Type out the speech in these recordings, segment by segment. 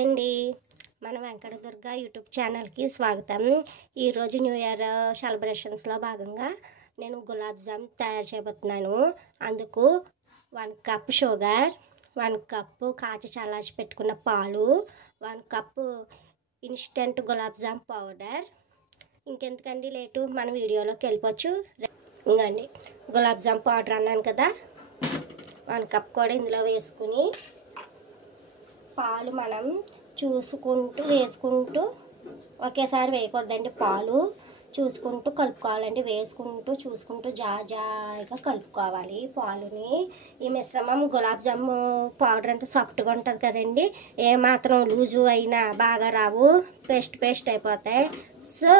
అండి మన వెంకట దుర్గా యూట్యూబ్ ఛానల్కి స్వాగతం. ఈరోజు న్యూ ఇయర్ సెలబ్రేషన్స్లో భాగంగా నేను గులాబ్ జామ్ తయారు చేయబోతున్నాను. అందుకు 1 కప్ షుగర్, 1 కప్పు కాచి చల్లార్చి పెట్టుకున్న పాలు, 1 cup instant gulab jam powder. ఇంకెందుకండి లేటు, మన వీడియోలోకి వెళ్ళిపోవచ్చు. ఇంకండి గులాబ్ జామ్ పౌడర్ అన్నాను కదా, 1 కప్ కూడా ఇందులో వేసుకుని పాలు మనం చూసుకుంటూ వేసుకుంటూ, ఒకేసారి వేయకూడదండి, పాలు చూసుకుంటూ కలుపుకోవాలండి. వేసుకుంటూ చూసుకుంటూ జాజాగా కలుపుకోవాలి పాలుని. ఈ మిశ్రమం గులాబ్ జాము పౌడర్ అంటే సాఫ్ట్గా ఉంటుంది కదండి, ఏమాత్రం లూజు అయినా బాగా రావు, పేస్ట్ అయిపోతాయి. సో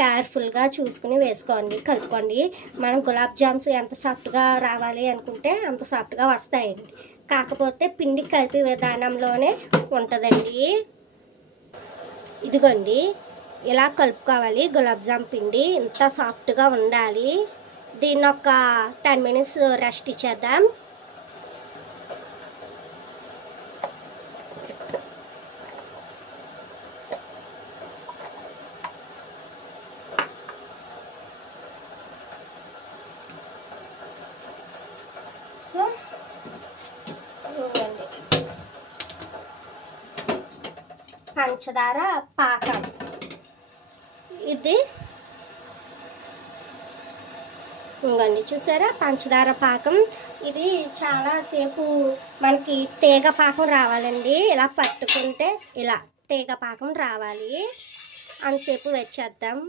కేర్ఫుల్గా చూసుకుని వేసుకోండి, కలుపుకోండి. మనం గులాబ్ జామ్స్ ఎంత సాఫ్ట్గా రావాలి అనుకుంటే అంత సాఫ్ట్గా వస్తాయండి. కాకపోతే పిండి కలిపే విధానంలోనే ఉంటుందండి. ఇదిగోండి ఇలా కలుపుకోవాలి. గులాబ్ జామ్ పిండి ఇంత సాఫ్ట్గా ఉండాలి. దీన్ని ఒక 10 మినిట్స్ రెస్ట్ ఇచ్చేద్దాం. సో పంచదార పాకం, ఇది ఇంకండి చూసారా పంచదార పాకం. ఇది చాలాసేపు మనకి తీగ పాకం రావాలండి. ఇలా పట్టుకుంటే ఇలా తీగ పాకం రావాలి, అంతసేపు వచ్చేద్దాం.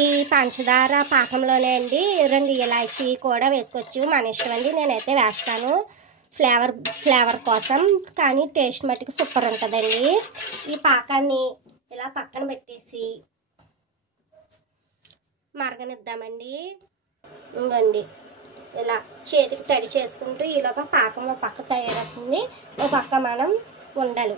ఈ పంచదార పాకంలోనే అండి 2 ఇలాచీ కూడా వేసుకోవచ్చు, మన ఇష్టం అండి. నేనైతే వేస్తాను ఫ్లేవర్ కోసం, కానీ టేస్ట్ మట్టుకు సూపర్ ఉంటుందండి. ఈ పాకాన్ని ఇలా పక్కన పెట్టేసి మరగనిద్దామండి. ఇంకండి ఇలా చేతికి తడి చేసుకుంటూ ఈలోగా పాకం ఒక పక్క తయారవుతుంది, ఒక పక్క మనం ఉండలు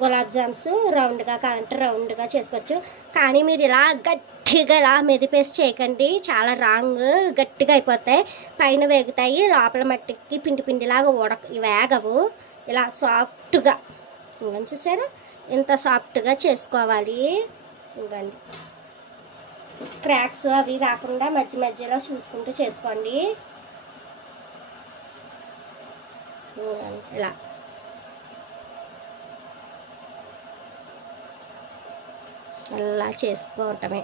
గులాబ్ జామ్స్ రౌండ్గా కావాలంటే రౌండ్గా చేసుకోవచ్చు. కానీ మీరు ఇలా గట్టిగా ఇలా మెదిపేసి చేయకండి, చాలా రాంగ్, గట్టిగా అయిపోతాయి, పైన వేగుతాయి, లోపల మట్టికి పిండిలాగా వేగవు. ఇలా సాఫ్ట్గా ఇంకా చూసారా, ఇంత సాఫ్ట్గా చేసుకోవాలి. ఇంకండి క్రాక్స్ అవి రాకుండా మధ్యలో చూసుకుంటూ చేసుకోండి. ఇలా అలా చేసుకోవటమే,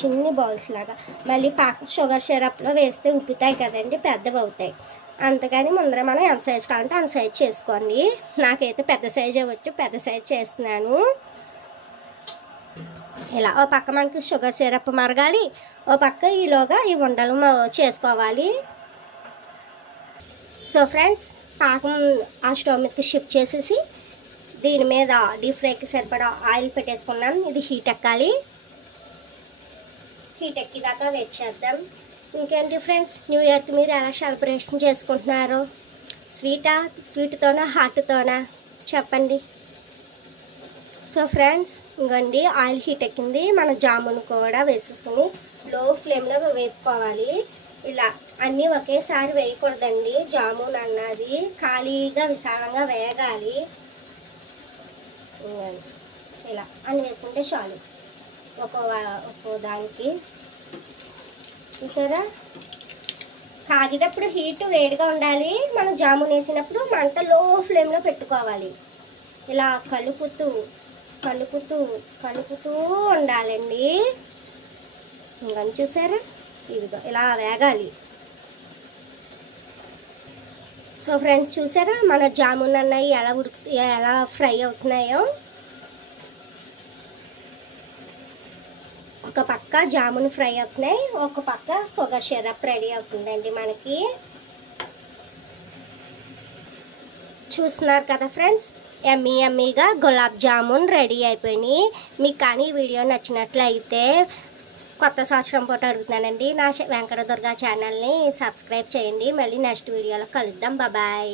చిన్ని బాల్స్ లాగా. మళ్ళీ షుగర్ సిరప్లో వేస్తే ఉబ్బుతాయి కదండి, పెద్దవి అవుతాయి. అందుకని ముందర మనం ఎంత సైజు కావాలంటే అంత సైజు చేసుకోండి. నాకైతే పెద్ద సైజే వచ్చు, పెద్ద సైజు చేస్తున్నాను. ఇలా ఓ పక్క మనకి షుగర్ సిరప్ మరగాలి, ఓ పక్క ఈలోగా ఈ ఉండలు చేసుకోవాలి. సో ఫ్రెండ్స్, పాకం ఆ స్టవ్ మీదకి షిఫ్ట్ చేసేసి దీని మీద డీప్ ఫ్రైకి సరిపడా ఆయిల్ పెట్టేసుకున్నాం. ఇది హీట్ ఎక్కాలి, హీట్ ఎక్కిదాకా వెయిట్ చేద్దాం. ఇంకేంటి ఫ్రెండ్స్, న్యూ ఇయర్కి మీరు ఎలా సెలబ్రేషన్ చేసుకుంటున్నారు? స్వీట్తోనా హాట్తోనా చెప్పండి. సో ఫ్రెండ్స్, ఇంకోండి ఆయిల్ హీట్ ఎక్కింది, మన జామును కూడా వేసేసుకుని లో ఫ్లేమ్లో వేపుకోవాలి. ఇలా అన్నీ ఒకేసారి వేయకూడదండి, జామున్ అన్నది ఖాళీగా విశాలంగా వేగాలి. ఇలా అన్నీ వేసుకుంటే చాలు, ఒక్కో దానికి. చూసారా, కాగేటప్పుడు హీట్ వేడిగా ఉండాలి, మనం జామున్ వేసినప్పుడు మంట లో ఫ్లేమ్లో పెట్టుకోవాలి. ఇలా కలుపుతూ ఉండాలండి. ఇంకా చూసారా, ఇదిగో ఇలా వేగాలి. సో ఫ్రెండ్స్, చూసారా మన జామున్ అన్నవి ఎలా ఫ్రై అవుతున్నాయో. ఒక పక్క జామున్ ఫ్రై అవుతున్నాయి, ఒక పక్క షుగర్ సిరప్ రెడీ అవుతుందండి మనకి. చూస్తున్నారు కదా ఫ్రెండ్స్, యమ్మీగా గులాబ్ జామున్ రెడీ అయిపోయినాయి. మీకు కానీ ఈ వీడియో నచ్చినట్లయితే కొత్త సంవత్సరం పూట అడుగుతున్నానండి, నా వెంకట దుర్గా ఛానల్ని సబ్స్క్రైబ్ చేయండి. మళ్ళీ నెక్స్ట్ వీడియోలో కలుద్దాం. బాయ్.